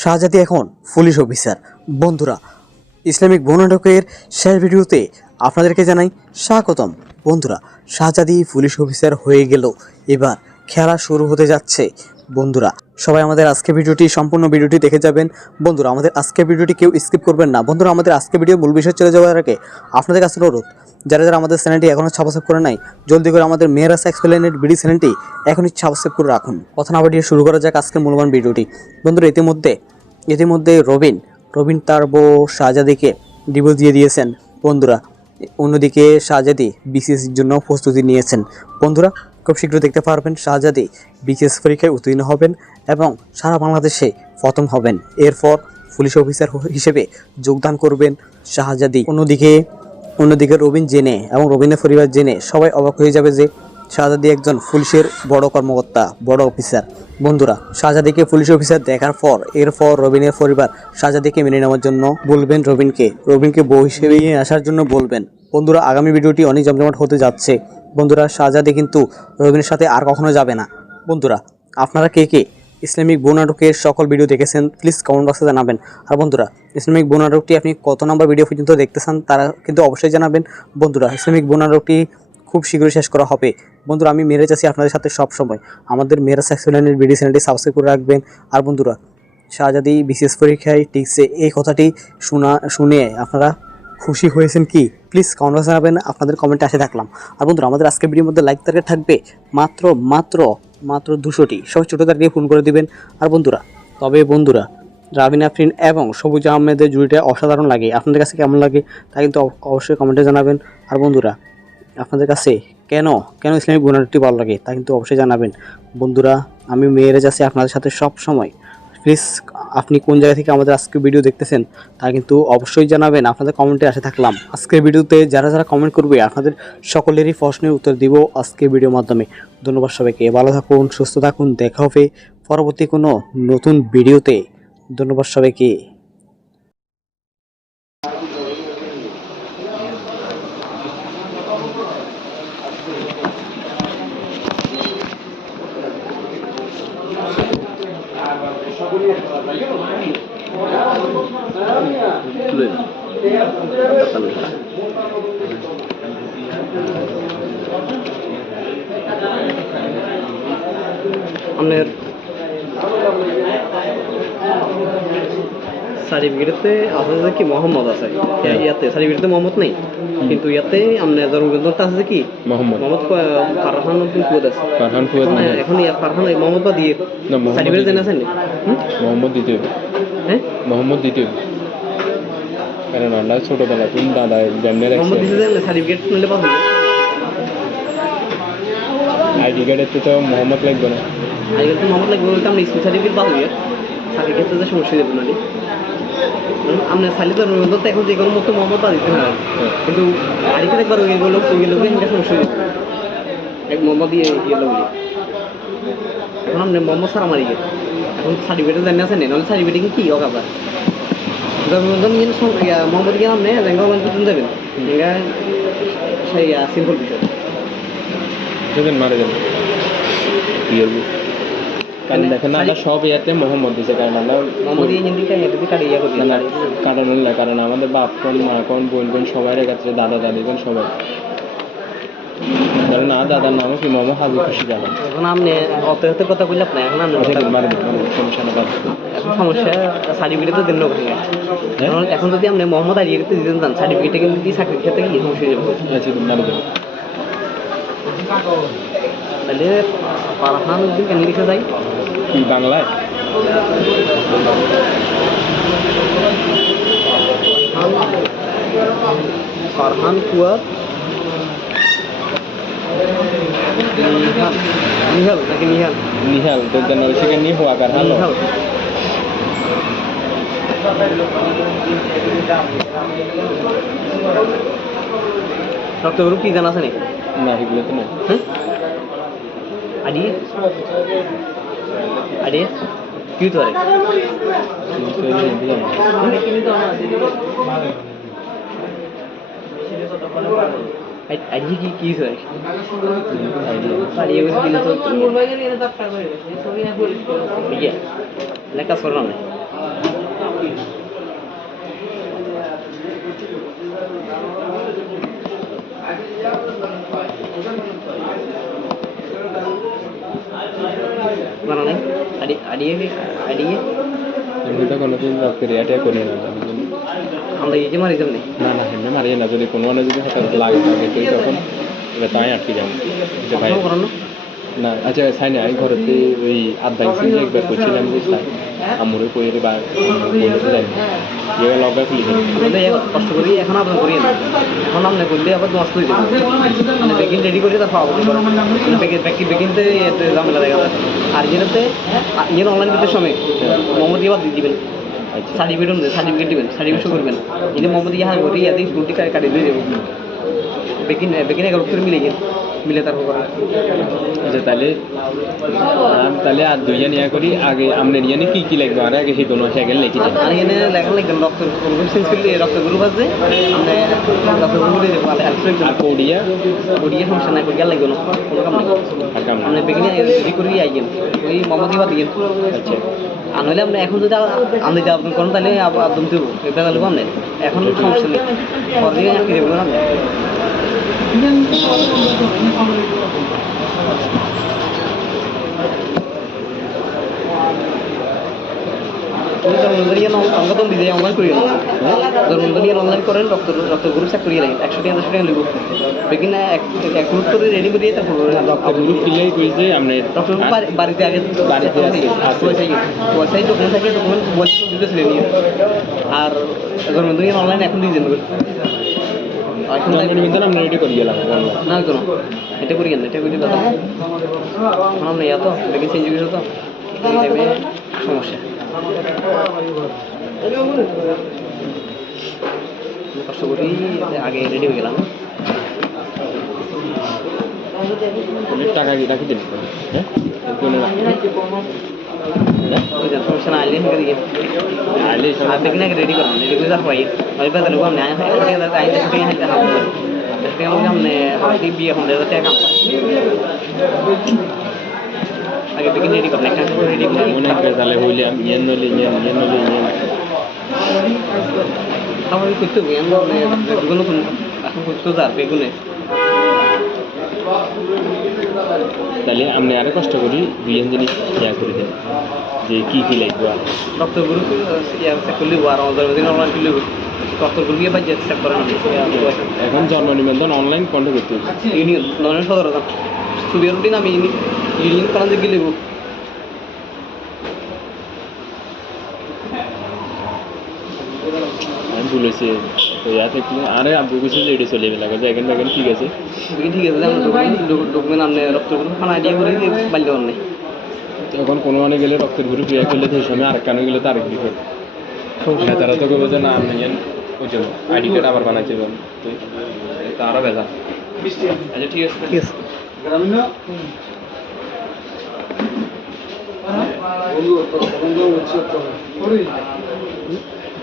শাহজাদি এখন police officer. বন্ধুরা, ইসলামিক বর্ণনাটকের শেষ ভিডিওতে আপনাদেরকে জানাই স্বাগতম। বন্ধুরা, শাহজাদি পুলিশ অফিসার হয়ে গেল, এবার খেলা শুরু হতে যাচ্ছে। বন্ধুরা, সবাই আমাদের আজকে ভিডিওটি সম্পূর্ণ ভিডিওটি দেখে যাবেন। বন্ধুরা, আমাদের আজকে ভিডিওটি কেউ স্কিপ করবেন না। বন্ধুরা, আমাদের আজকে ভিডিও মূল বিষয় চলে যাওয়ার আগে আপনাদের কাছে অনুরোধ, যারা যারা আমাদের চ্যানেলটি এখনও সাবস্ক্রাইব করে নাই, জলদি করে আমাদের মেয়েরাস এক্সপ্লেনেড বিডি চ্যানেলটি এখনই সাবস্ক্রাইব করে রাখুন। কথা না বাড়িয়ে শুরু করা যাক আজকের মূল্যবান ভিডিওটি। বন্ধুরা, ইতিমধ্যে রবিন তার বউ শাহজাদিকে ডিভোর্স দিয়ে দিয়েছেন। বন্ধুরা, অন্যদিকে শাহজাদি বিসিএসের জন্য প্রস্তুতি নিয়েছেন। বন্ধুরা, খুব শীঘ্র দেখতে পারবেন শাহজাদি বিসিএস পরীক্ষায় উত্তীর্ণ হবেন এবং সারা বাংলাদেশে প্রথম হবেন। এরপর পুলিশ অফিসার হিসেবে যোগদান করবেন শাহজাদি। অন্যদিকে রবিন জেনে এবং রবিনের পরিবার জেনে সবাই অবাক হয়ে যাবে যে শাহজাদি একজন পুলিশের বড় কর্মকর্তা, বড় অফিসার। বন্ধুরা, শাহজাদিকে পুলিশ অফিসার দেখার পর এরপর রবিনের পরিবার শাহজাদিকে মেনে নেওয়ার জন্য বলবেন, রবিনকে বউ হিসেবে নিয়ে আসার জন্য বলবেন। বন্ধুরা, আগামী ভিডিওটি অনেক জমজমাট হতে যাচ্ছে। বন্ধুরা, শাহজাদি কিন্তু রবিনের সাথে আর কখনো যাবে না। বন্ধুরা, আপনারা কে কে ইসলামিক বর্ণনাটকের সকল ভিডিও দেখেছেন প্লিজ কমেন্ট বক্সে জানাবেন। আর বন্ধুরা, ইসলামিক বর্ণনাটকটি আপনি কত নম্বর ভিডিও পর্যন্ত দেখতে চান তারা কিন্তু অবশ্যই জানাবেন। বন্ধুরা, ইসলামিক বর্ণনাটকটি খুব শীঘ্রই শেষ করা হবে। বন্ধুরা, আমি মেরে চাচ্ছি আপনাদের সাথে সব সময়। আমাদের মেয়েরাস এক্সপ্লেনেড ভিডিও চ্যানেলটি সাবস্ক্রাইব করে রাখবেন। আর বন্ধুরা, শাহজাদি বিসিএস পরীক্ষায় টিকছে এই কথাটি শুনে আপনারা খুশি হয়েছেন কি? প্লিজ কমেন্ট বক্সে জানাবেন। আপনাদের কমেন্টে আসে থাকলাম। আর বন্ধুরা, আমাদের আজকের ভিডিওর মধ্যে লাইক টার্গেট থাকবে মাত্র 200টি। সবাই ছোটো তারিখে ফোন করে দিবেন। আর বন্ধুরা, রাবিন আফরিন এবং সবুজ আহমেদের জুড়িটা অসাধারণ লাগে। আপনাদের কাছে কেমন লাগে তা কিন্তু অবশ্যই কমেন্টে জানাবেন। আর বন্ধুরা, আপনাদের কাছে কেন ইসলামিক বর্ণনাটকটি ভালো লাগে তা কিন্তু অবশ্যই জানাবেন। বন্ধুরা, আমি মেয়েরা যাচ্ছি আপনাদের সাথে সব সময়। প্লিজ আপনি কোন জায়গা থেকে আমাদের আজকে ভিডিও দেখতেছেন তা কিন্তু অবশ্যই জানাবেন। আপনাদের কমেন্টে আসে থাকলাম। আজকের ভিডিওতে যারা যারা কমেন্ট করবে আপনাদের সকলেরই প্রশ্নের উত্তর দিব আজকের ভিডিওর মাধ্যমে। ধন্যবাদ সবাইকে। ভালো থাকুন, সুস্থ থাকুন। দেখা হবে পরবর্তী কোনো নতুন ভিডিওতে। ধন্যবাদ সবাইকে। আপনার সার্টিফিকেটে আছে কি মোহাম্মদ আছে, ইয়াতে সার্টিফিকেটে মোহাম্মদ নেই, কিন্তু ইয়াতে আপনার জন্মগ্রন্থ আছে কি মোহাম্মদ ফারহান ফুয়াদ আছে। এখন ফারহান মোহাম্মদ বা দিয়ে সার্টিফিকেট জানা আছেন মোহাম্মদ দ্বিতীয়, হ্যাঁ মোহাম্মদ দ্বিতীয়, কারণ আমরা ছোটবেলা তুমি দাদা যেমনি মোহাম্মদ দিতে সার্টিফিকেট নিলে পাবো। আইডি কার্ডের তো মোহাম্মদ লাগবে না, আইডি কার্ড তো মোহাম্মদ লাগবে বলতে আমরা স্কুল সার্টিফিকেট পাবো। সার্টিফিকেট তো সমস্যা দেবো না, আপনার সালি তো তো এখন যে কোনো মতো মোহাম্মদ পা দিতে হয়, কিন্তু আইডি কার্ড একবার ওইগুলোকে একটা সমস্যা দেবো এক মোহাম্মদ দিয়ে গেলো বলি। এখন আপনি মোহাম্মদ স্যার আমার ইয়ে এখন সার্টিফিকেট জানি আছে না, নাহলে সার্টিফিকেট কি হোক আবার জন্মবন্ধন কিন্তু মোহাম্মদ গিয়ে আপনি জেঙ্গা দেবেন, সেই সিম্পল বিষয় দেবেন মারা যাবেন। কি করবো কারণ দেখেন না, আমরা সব ইয়াতে মোহাম্মদ দিচ্ছে, কারণ আমরা কারণ কারণ আমাদের বাপ কোন মা কোন বোন কোন সবাই কাছে দাদা দাদি কোন সবাই, কারণ না দাদার নামও কি মোহাম্মদ হাজি খুশি জানেন। এখন আপনি অত কথা বললে আপনার এখন সমস্যা না, এখন সমস্যা সার্টিফিকেট তো দেন না। এখন যদি আপনি মোহাম্মদ আলী দিতে চান সার্টিফিকেটে কিন্তু কি চাকরির ক্ষেত্রে কি সমস্যা হয়ে যাবে। তাহলে ফারহান উদ্দিন কেন লিখে যায় কি বাংলায় ফারহান ফুয়াদ নিহাল নাকি নিহাল দুর্গান সেখানে নিয়ে হওয়া কার হাল রক্তগ্রুপ কি জানা আছে নাকি? না, এগুলো তো না। আরে কি তো আজকে কি হয় লেখা সরানো mana nih adik adiknya এমনি তো কোনোদিন রক্তের ইয়াটা করি না আমরা এই যে মারি যাবো না না এমনি মারি না যদি কোনো মানে যদি হঠাৎ লাগে থাকে তুই তখন এবার তাই আটকে যাবো যে ভাই করানো না আচ্ছা সাই না আমি ঘরেতে ওই আড্ডা হিসেবে একবার করছিলাম যে সাই আমরে কইরে বা যাই জায়গা লগা খুলি বলে কষ্ট করি এখন আপনার করি না এখন আপনি করলে আবার নষ্ট হয়ে যাবে মানে বেকিং রেডি করে তারপর বেকিংতে ঝামেলা দেখা যায় আর যেটাতে ইয়ের অনলাইন করতে সময় মোহাম্মদ ইয়ে বাদ দিয়ে দিবেন সার্টিফিকেট দিবেন সার্টিফিকেট করবেন যদি মোহাম্মদ ইয়ে করি ইয়াদি রুটি কাটিয়ে দিয়ে দেবো বেকিং এগারো করে মিলে তারপর করা আচ্ছা তাহলে আর দুইজন ইয়া করি আগে আপনার ইয়ানে কি লাগবে আর আগে সেই কোনো সেকেন্ড লিখি আর এখানে লেখা লিখবেন রক্তের গ্রুপ চেঞ্জ করলে রক্তের গ্রুপ আছে রক্তের গ্রুপ দিয়ে দেবো আর কোডিয়া সমস্যা নাই কোডিয়া লাগবে না কোনো কাম নাই আর কাম আপনি বেগিনে রেডি করে আইয়েন ওই মোহাম্মদ ইবা দিয়েন আচ্ছা আর নইলে আপনি এখন যদি আপনি যদি আপনি করেন তাহলে একদম দেবো এটা তাহলে আপনি এখন সমস্যা নেই পরে দিয়ে আটকে দেবো না অঙ্গতম বিজয় অনলাইন করি অনলাইন করেন রক্ত গ্রুপ চেক করিয়ে রাখেন 100 টাকা লিখব বেকিং এক গ্রুপ করে রেডি করিয়ে তারপর রক্ত গ্রুপ কিলাই কইছে আপনি ডক্টর বাড়িতে আগে ওয়েবসাইট ডকুমেন্ট থাকে ডকুমেন্ট ওয়েবসাইট ডিটেইলস নিয়ে আর জন্মদিন অনলাইন এখন দিয়ে দেন এখন জন্মদিন আমরা রেডি করি গেলাম না কোনো এটা করি না এটা করি দাদা এখন আমরা ইয়া তো বেকিং চেঞ্জ করে তো এই টাইমে সমস্যা কষ্ট করি আগে রেডি হয়ে গেলাম টাকা কি রাখি দিন হ্যাঁ সমস্যা না আইলে দিয়ে আইলে আপনি কিনা রেডি করুন রেডি করে তারপর ওই বাদ লোক আপনি আপনি বিয়ে হন টাকা আগে বেকিং রেডি করেন একটা রেডি করে মনে করে তাহলে হইলে আমি ইয়েনলি আমাদের করতে হবে বেগুন এখন করতে যার বেগুনে তাহলে আপনি আরো কষ্ট করি দুইজন জিনিস ইয়া করে দেন যে কি লাগবে আর রক্ত গ্রুপ চেক করলে আর জন্মদিন অনলাইন করলে রক্ত গ্রুপ গিয়ে বাজে চেক করেন এখন জন্ম নিবন্ধন অনলাইন কন্ট্যাক্ট করতে হবে ইউনিয়ন নয়ন সদর সুবিধা রুটিন আমি ইউনিয়ন করান যে গেলে আমি বলেছি তো ইয়া থাকলে আরে আব্বু কিছু যে এটা চলে যাবে লাগে এখন ঠিক আছে ঠিক আছে ডকুমেন্ট আপনি রক্ত গ্রুপ খানা আইডিয়া করে দিয়ে বাল্য নেই এখন কোনো মানে গেলে রক্তের গ্রুপ ইয়া করলে সেই সময় আরেক কানে গেলে তার বিপদ তারা তো বোঝে না আপনি ওই জন্য আইডি কার্ড আবার বানাইছে তো আরও ভেজা আচ্ছা ঠিক আছে ঠিক আছে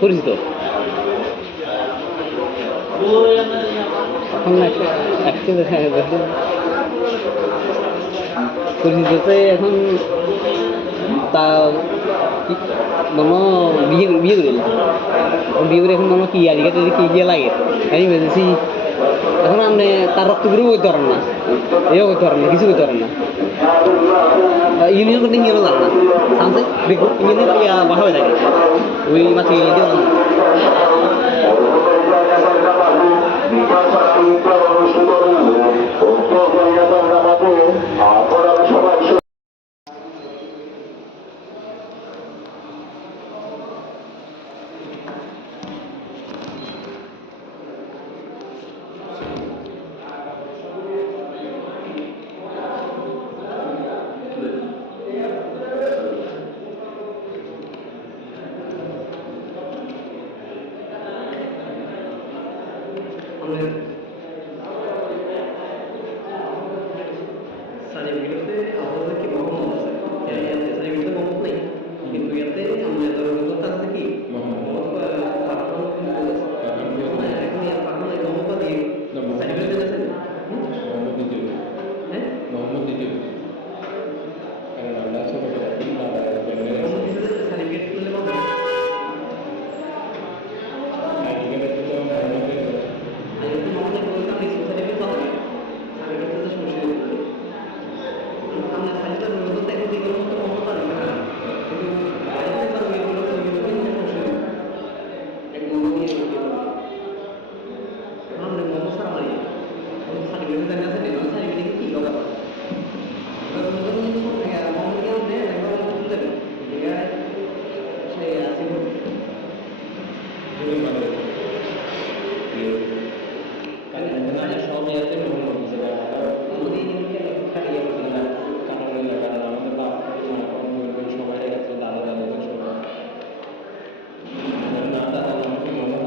পরিচিত পরিচিততে এখন তা মনে বিয়ে করে এখন মনে কি আজকে কি গিয়ে লাগে আমি ভেবেছি এখন আপনি তার রক্তগুলো করতে পারেন না এও করতে পারেন না কিছু করতে পারেন না ইউনিয়ন করতে ইউনিয়নও জান না সামসে দেখুন ইউনিয়ন বাসা হয়ে থাকে ওই মাত্র ইউনিয়ন দিয়ে সার্টিফিকেটে আমাদের কি মোহাম্মদ আছে সার্টিফিকেটে মোহাম্মদ নেই কিন্তু ইয়াতে আমরা ধরো আছে কি মোহাম্মদ এখন ইয়ার পাঠানো মোহাম্মদ দিয়ে সার্টিফিকেট আছে হ্যাঁ মোহাম্মদ দিদি কারণ আমরা ছোট সার্টিফিকেট করলে সব ইয়াতে আমাদের বাপ সবাই আছে দাদা দাদা সবাই না দাদা আমাকে মনে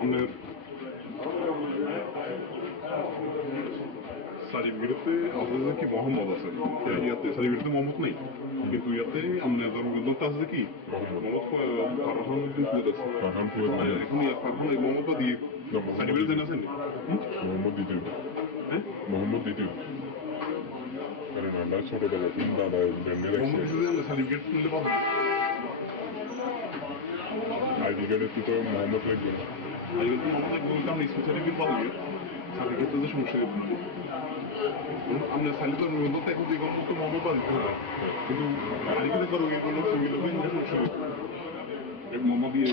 আপনার সার্টিফিকেটে আপনাদের কি মোহাম্মদ আছে ইয়াতে সার্টিফিকেটে মোহাম্মদ নেই কিন্তু ইয়াতে আপনার ধর্মগ্রন্থ আছে কি মোহাম্মদ ফারহান ফুদ আছে এখন ফারহান এই মোহাম্মদ দিয়ে সার্টিফিকেট দেন আছেন মোহাম্মদ দ্বিতীয় হ্যাঁ মোহাম্মদ দ্বিতীয় কারণ আমরা ছোটবেলা তিন দাদা ব্র্যান্ডে মোহাম্মদ দিতে সার্টিফিকেট নিলে পাবেন আইডি কার্ডে তো মোহাম্মদ লাগবে না সার্টিফিকেট মোহাম্মদ বলতে আপনি সার্টিফিকেট পাবেন সার্টিফিকেট তো সমস্যা আপনার সার্টিফিকেট ধর্মগ্রন্থ এখন যে কোনো তো মোহাম্মদ দিতে হবে কিন্তু আইডিকে দেখবার ওই কোনো সমস্যা মোহাম্মদ দিয়ে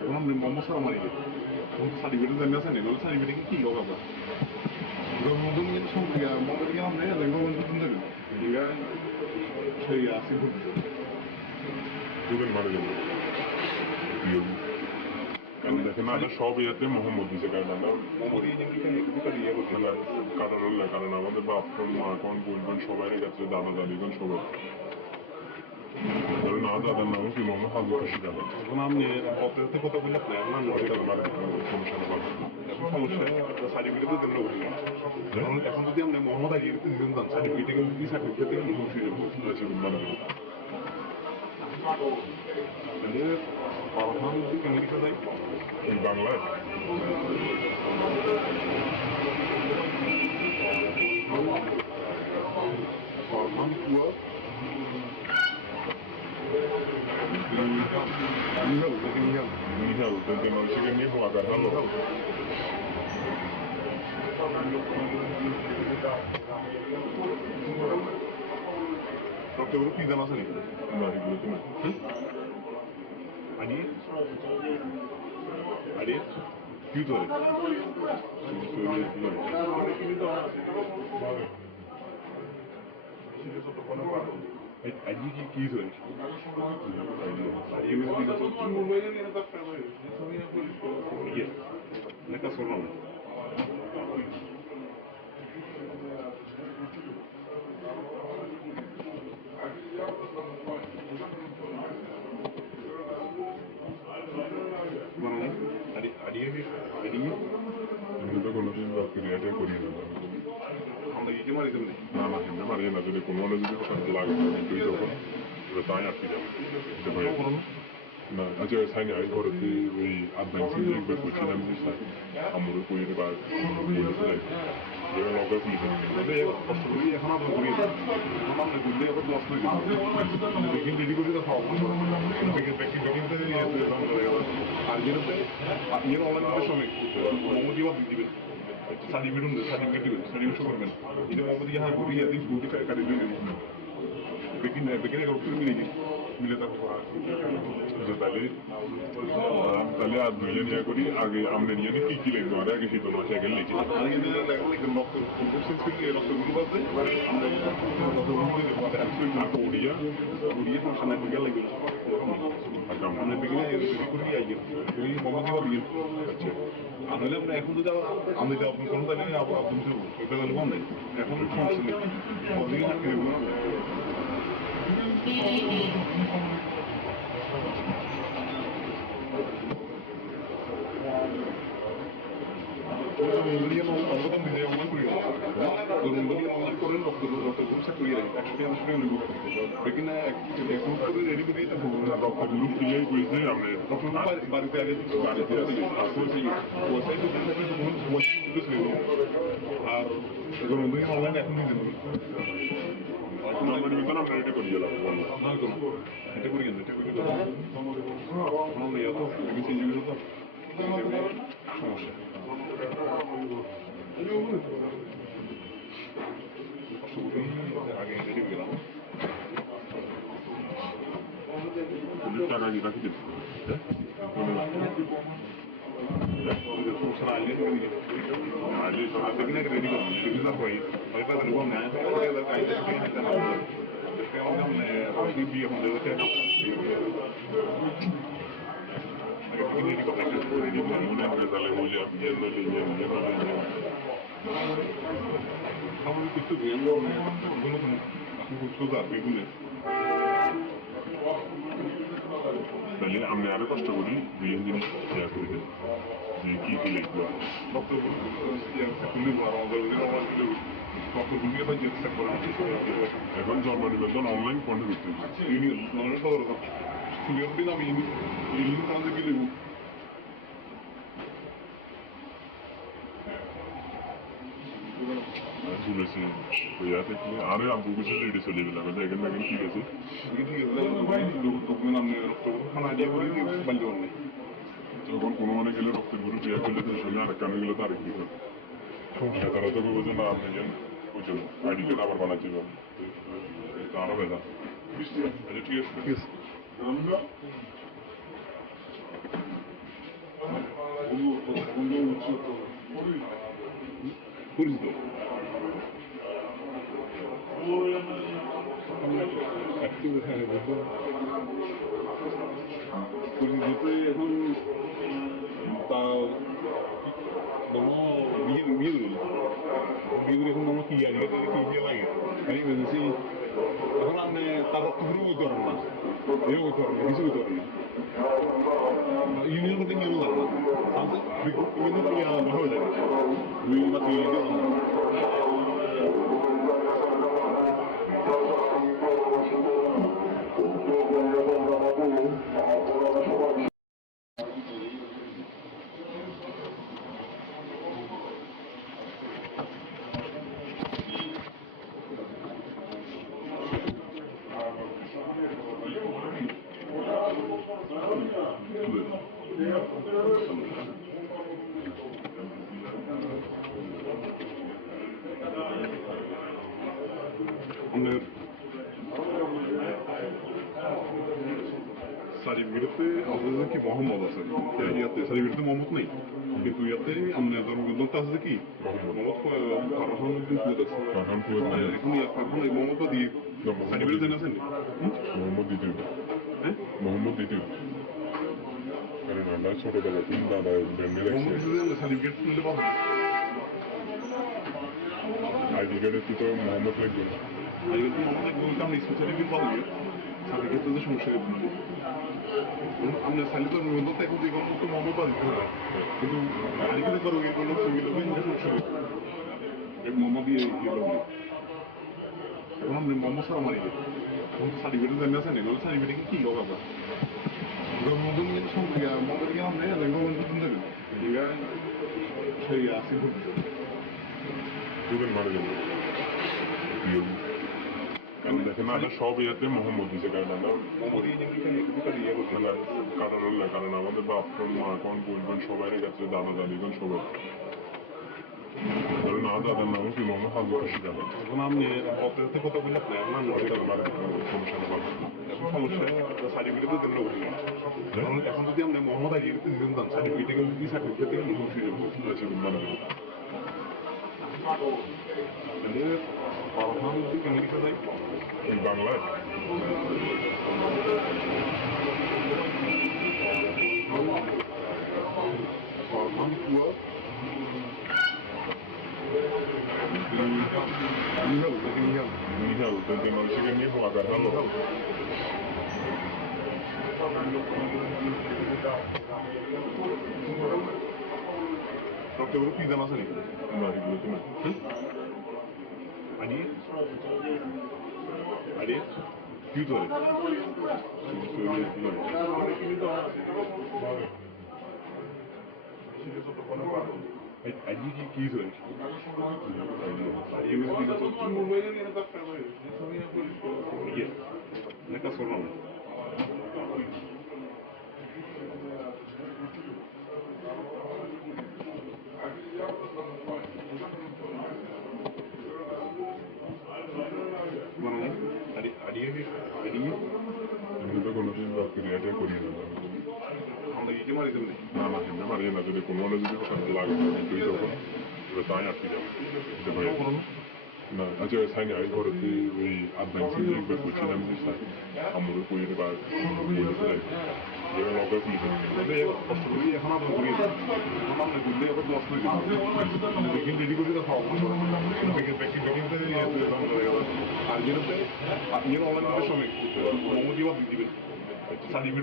এখন আপনি মোহাম্মদ সারা মারি এখন তো সার্টিফিকেট জানি আছে না সার্টিফিকেট কি লোক আপনার ধর্মগ্রন্থ নিয়ে মোহাম্মদ গিয়ে আপনি ধর্মগ্রন্থ দেবেন এগুলা সেই আসি দুজন মারা যাবে কারণ দেখেন আমরা সব ইয়েতে মোহাম্মদ দিছে কারণ আমরা মোহাম্মদ ইয়ে করতে কারণ কারণ আমাদের বাপ মা কোন বলবেন সবাই গেছে দাদা দাদিগণ সবাই ধরেন আমার দাদার নাম কি মোহাম্মদ হাজর রশিদ আলম এখন আপনি অতএব কথা বললে আপনি আপনার সমস্যা না পাবেন এখন সমস্যা সার্টিফিকেট তো দেন এখন যদি আপনি মোহাম্মদ আলী দিতেন সার্টিফিকেট যদি সার্টিফিকেট থেকে ফারহান ইংলিশে যাই এই বাংলায় ফারহান কুয়া নিহাল তো মানুষকে নিয়ে আগার ভালো সবচেয়ে কি জানা আছে নাকি বাড়িগুলো তো না আনিয়ে আনিয়ে কি ধরে আনিয়ে কি ধরে লেখা শোনাও আমি তো কোনোদিন ক্রিয়াটা করি না আমরা ইকে মারি দেবেন না না এমনি মারি না যদি কোনো যদি হঠাৎ লাগে তুই যখন তাই আটকে যাবে না আচ্ছা সাইন আই ঘরেতে ওই আদমাইছি একবার করছিলাম যে আমার কইরে বা লগা পুলিশ কষ্ট করি এখন আপনার করি এখন আপনি ঘুরলে এখন লস হয়ে গেছে বেকিং রেডি করে তো খাওয়া আর যেটাতে আপনি অনলাইন সময় মোহাম্মদ ইবাদ দিবেন সার্টিফিকেট সার্টিফিকেট দিবেন সার্টিফিকেট শো করবেন এটা মোহাম্মদ ইহা ঘুরি দিন গুটি কাটে দিয়ে দিন বেকিং বেকিং রক্ত মিলে তারপর তাহলে তাহলে আর দুইজন ইয়ে করি আগে আমরা নিয়ে কি কি লিখবো আর আগে শীতল মাসে আগে লিখি উড়িয়া উড়িয়ে সমস্যা নাই বিকেল লাগবে আমরা বিকেলে করে আইয়ে তুমি মোহাম্মদ ইবাদ দিন তাহলে আমরা এখন যদি আমি যদি আপনার কোনো তাহলে আবার আপনি এটা তাহলে কম নেই এখন সমস্যা নেই ওদিকে থাকতে দেবো না অবদান দিতে আমরা করি করেন রক্ত করি একসাথে আমার সঙ্গে অনুভব করি না এখন করে রেডি করে দিতে রক্ত গ্রুপ ক্লিয়ার করেছে আমরা বাড়িতে আগে বাড়িতে আছে আর এখন তুমি অনলাইন এখন নিতে পারো জন্ম নিবন্ধন আমরা এটা করি গেলাম না কোনো এটা করি কিন্তু এটা করি কোনো নেই তো আমি চেঞ্জ করে তো সমস্যা আগে রেডি গেলাম টাকা কি রাখি দিচ্ছি আগে সকাল থেকে রেডি করলাম রেডি না হয় হয়তো এরকম না বিয়ে হলে রেডি করতে রেডি করে মনে হয় তাহলে বলি আপনি আমার কিছু সোজা বেগুনে তাহলে আমি আরো কষ্ট করি দুজন জিনিস শেয়ার করে দেন যে কি কি লিখবো ডক্টর এখন জন্ম নিবন্ধন অনলাইন পয়েন্ট করতে আমি ইংলিশ আমাদের কি লিখবো শুনেছি ইয়া থেকে আরে আব্বু কিছু লেডি চলে গেলাম এখানে এখন ঠিক আছে যখন কোনো মানে গেলে রক্তের গ্রুপ ইয়া করলে তো সঙ্গে আরেক কানে গেলে তো আরেক দিকে তারা তো বলছে না আপনি যেন ওই জন্য আইডি কার্ড আবার বানাচ্ছি আরো বেদা আচ্ছা ঠিক আছে ঠিক আছে পরিচিত পরিচিত এখন তা বিয়ে এখন আমার কি আগে কি লাগে আমি বলছি এখন আপনি তার রক্তগুলো করতে পারেন না এও করতে পারেন না কিছু করতে পারেন না ইউনিয়ন করতে নিয়ম লাগে না ইউনিয়ন করতে আলাদা হয়ে যাবে দুই বা তিন সার্টিফিকেটে আমাদের কি মোহাম্মদ আছে ইয়াতে সার্টিফিকেটে মোহাম্মদ নেই কিন্তু ইয়াতে আমাদের জন্মগ্রন্থ আছে কি মোহাম্মদ ফারহান এখন ফারহান এই মোহাম্মদ দিয়ে সার্টিফিকেট দেন আছেন মোহাম্মদ দ্বিতীয় হ্যাঁ মোহাম্মদ দ্বিতীয় কারণ আমরা ছোটবেলা তিন দাদা সার্টিফিকেট নিলে পাবো আইডি কার্ডে তো মোহাম্মদ লাগবে না আইডি কার্ড মোহাম্মদ লাগবে আমি সার্টিফিকেট পাবো সার্টিফিকেট তো সমস্যা আমরা সালি তো নিবন্ধন এখন যে কোনো তো মোহাম্মদ পাবো কিন্তু আইডি কার্ডে করবো কোনো সমস্যা মোহাম্মদ দিয়ে এখন আপনি মোহাম্মদ সারা মারি এখন সার্টিফিকেট জানি আছেন এগুলো সার্টিফিকেট কি লোক আপনার জন্মদিন মোহাম্মদ গেলাম নেই জন্মদিন দেবেন সেই আসি দুজন মারা যাবে কারণ দেখেন না সব ইয়াতে মোহাম্মদ দিচ্ছে কারণ আমরা কারণ আমাদের বাপ মা কোন বলবেন সবাই গেছে দাদা দাদিগণ সবাই ধরেন না দাদার নাম কি মোহাম্মদ হাজু খুশি দাদা এখন আপনি অপরাধে কথা বললে সমস্যা সমস্যা সার্টিফিকেট দেন এখন যদি আপনি মোহাম্মদ আলী দিন সার্টিফিকেট যদি সার্টিফিকেট বাংলায় Nihal, desde মানুষকে নিয়ে আগার হলো সবচেয়ে বড় কি জানা আছে নাকি বাড়িগুলো তুমি আনিয়ে আনিয়ে কি ধরে Allí que hizo eso. Ahí me dijo todo. Oye, no está solo. Bueno, আমি তো কোনোদিন ক্রিয়াটাই করি না আমরা ইকে মারি দেবো না না এমনি মারি না যদি কোনো যদি ওখানে লাগে তুই যখন তাই আটকে যাবে না আচ্ছা সাইনি আই ঘরেতে ওই আদবাইন্সি একবার করছিলাম যে স্যার আমার পরিবারে বা লগে পুলিশ কষ্ট করি এখন আপনার করি এখন আমরা ঘুরলে এখন লস করে দিই রেডি করে তো খাওয়া আর যেটাতে আপনি অনলাইন সময় মোহাম্মদ ইবাদ দিবেন সার্টিফিকেট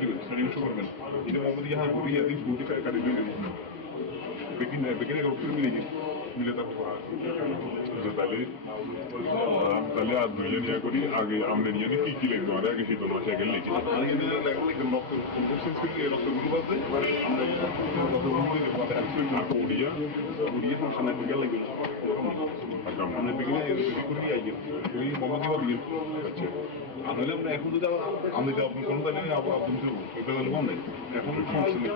দিবেন সার্টিফিকেট শো করবেন এটা মোহাম্মদ ইহা করি দিন গুটি কাটি দিবেন বেকিনে মিলে তারপর তাহলে আর দুইজন ইয়া করি আগে আমরা নিয়ে কি কি লিখবো আর আগে শীত মাসে আগে লিখি ওড়িয়া ওড়িয়া ফাংশন বিজ্ঞান লাগবে আমরা বিজ্ঞানে করি আইয়ে তুমি মোহাম্মদ দিবেন আচ্ছা আসলে আমরা এখন যদি আমি যদি আপনার কোনো তাহলে আপনি তাহলে বন্ধ এখন সমস্যা নেই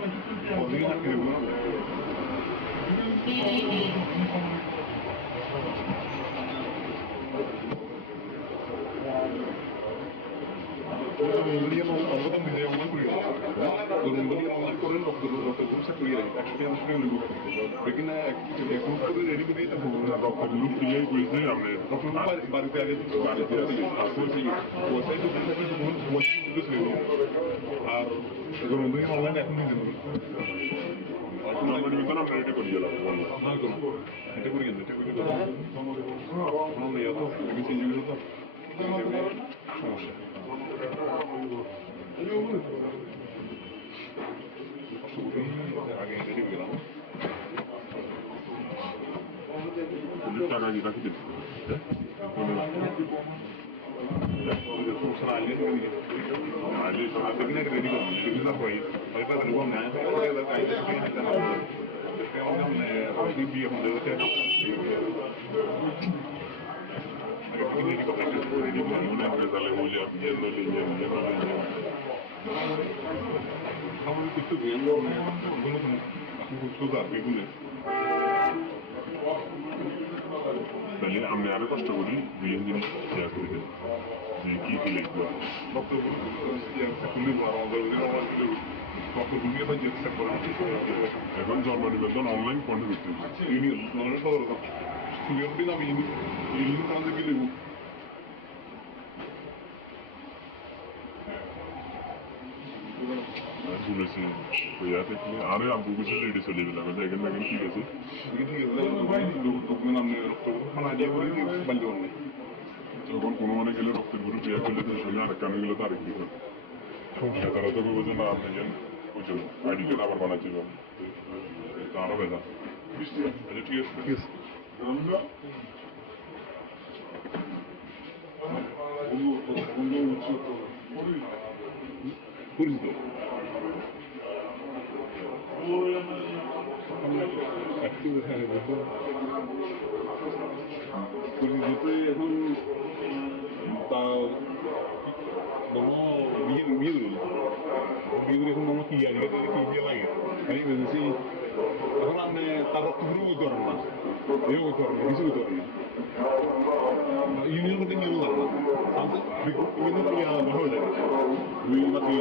Kemudian anggota bisa yang mana kuliah, kemudian orang koren dokter bisa kuliah, actually yang sudah lebih, begini aku kuliah dari begini itu dokter dulu kuliah kuliah ramai, dokter baru tiada aku sih, saya itu bisa semua itu sendiri, kemudian orang lain aku nih dulu. Nama di mana mereka itu kuliah lah, nah itu kuliah, mana ya tuh, lagi sih juga tuh, সমস্যা আগে ready গেলাম টাকা দিয়ে রাখি দিচ্ছি আগে ready করলাম বিভিন্ন হয় হয়তো বিয়ে হলে ini kok ini mana misalnya mulia kamu itu yang aku sudah begini তাহলে আমি আরো কষ্ট করি দুজন জিনিস শেয়ার করে দেবো যে কি কি লিখবো বক্তব্য এখন জন্ম নিবেদন অনলাইন পণ্য করতে ইউনিয়ন সদর সুবিধাটি আমি ইউনিয়ন কাজে কি লিখব বলেছি ইয়া থেকে আরে আব্বু কিছু লেডি চলে গেলাম দেখেন দেখেন ঠিক আছে যখন কোনো মানে গেলে রক্তের গ্রুপ ইয়া করলে তো সঙ্গে আরেক কানে গেলে তো আরেক দিকে তারা তো বলছে না আপনি যেন বুঝুন আইডি কার্ড আবার বানাচ্ছিলাম আরো বেজা আচ্ছা ঠিক আছে ঠিক আছে পরিচিত এখন তা বিয়ে এখন মনে কি আগে কি লাগে আমি বলছি এখন আপনি তার রক্তগুলো করতে পারেন না এও করতে পারেন কিছু করতে পারেন না ইউনিয়ন করতে নিয়ে লাগবে ইউনিয়ন করলে আলাদা হয়ে যাবে দুই বা তিন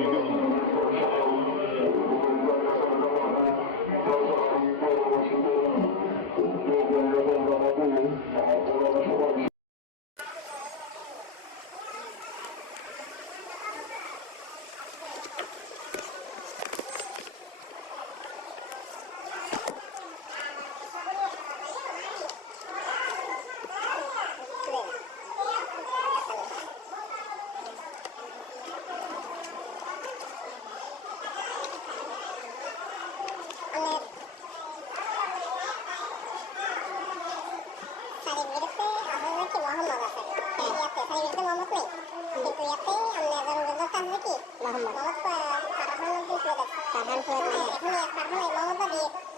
Mohamad.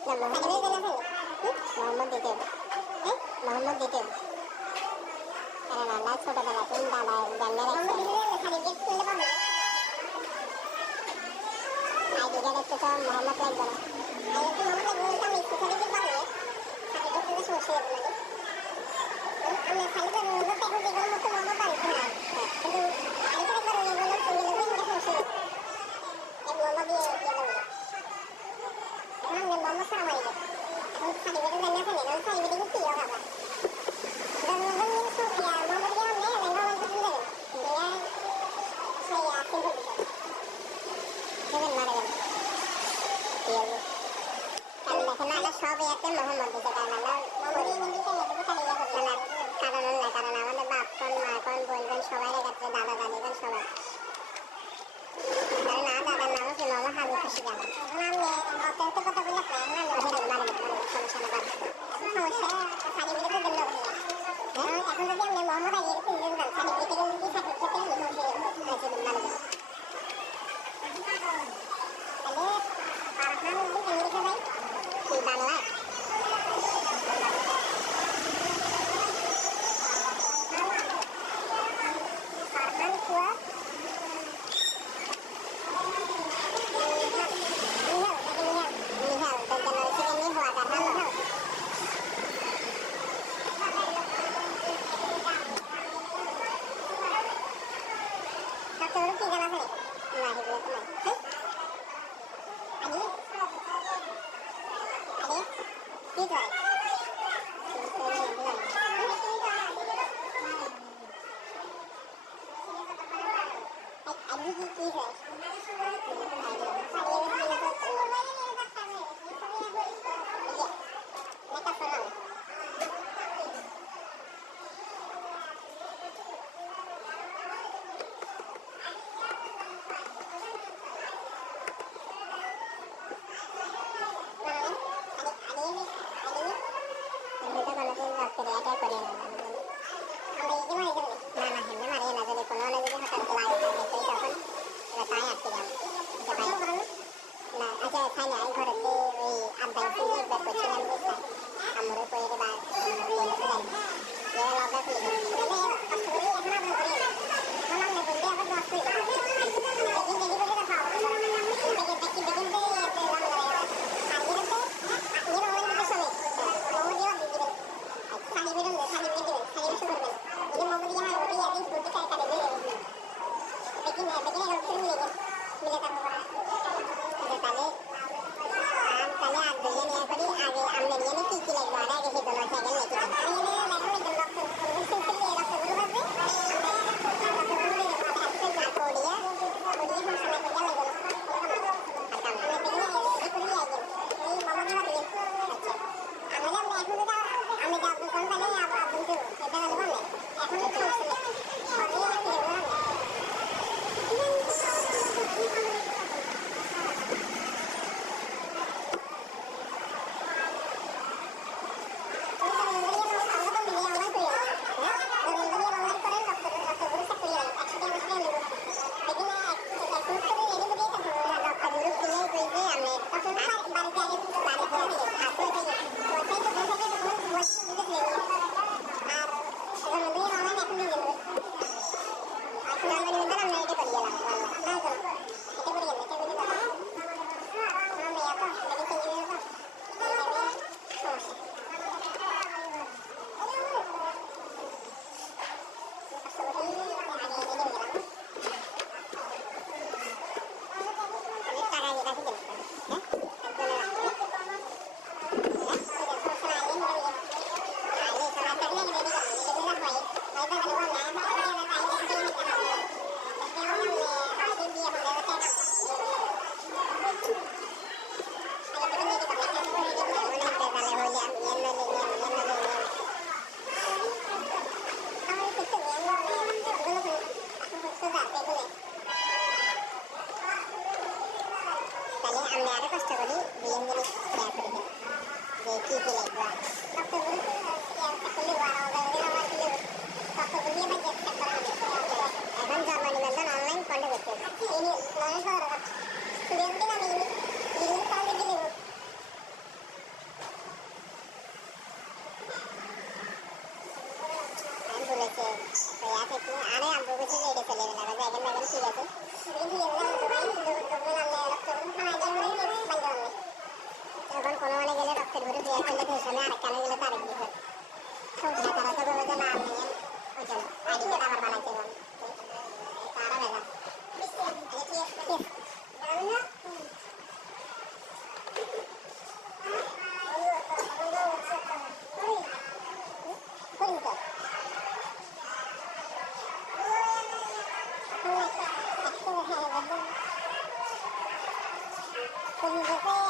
মোহাম্মদ দিতে মোহাম্মদ দিতে না ছোটবেলা তুমি দাদা জানলে সার্টিফিকেট খুলতে পারবে আইডি কার্ড একটু তো মোহাম্মদ লাগবে না মোহাম্মদ লাগবে আমি সার্টিফিকেট পাবো সার্টিফিকেট সমস্যা যাবে না আমি সার্টিফিকেট এখন যেগুলো মতো মোহাম্মদ পারি না কিন্তু আইডি কার্ড একবার এগুলো তুমি নেবে এটা সমস্যা যাবে এক মোহাম্মদ দিয়ে গেল এখন আমি মোহাম্মদ সারা মারি যাবে এখন সার্টিফিকেট জানি আছে না সার্টিফিকেট কি হবে আবার সব এতে মোহাম্মদ দিতে কারণ কারণ আমাদের বাপ কোন মা কোন বোন সবাই কাছে দাদা দাদিগণ সবাই না দাদার নাম হচ্ছে মোহাম্মদ হাবিব খুশি জানা এখন আমি অত্যন্ত কথা বলে সমস্যা সমস্যা সার্টিফিকেট দিল এখন যদি আমি মোহাম্মদ আগে সার্টিফিকেট বাংলা তো আছে কি আরে আমগো কিছু লেগে চলে গেল না জায়গা জায়গা ঠিক আছে কিন্তু এগুলো ভাই ডবল আনলে রক্ত খাওয়া যায় মানে বাইরে তখন কোনো মানে গেলে রক্তের ভরে দিয়ে ফেলে দিয়ে সামনে আরেক কানে গেলে তারেক দিবে সমস্যা তারা তো বলে যে না আমি ওই জন্য আইডি কার্ড আবার বানাইতে যাবো তারা বেলা Thank you.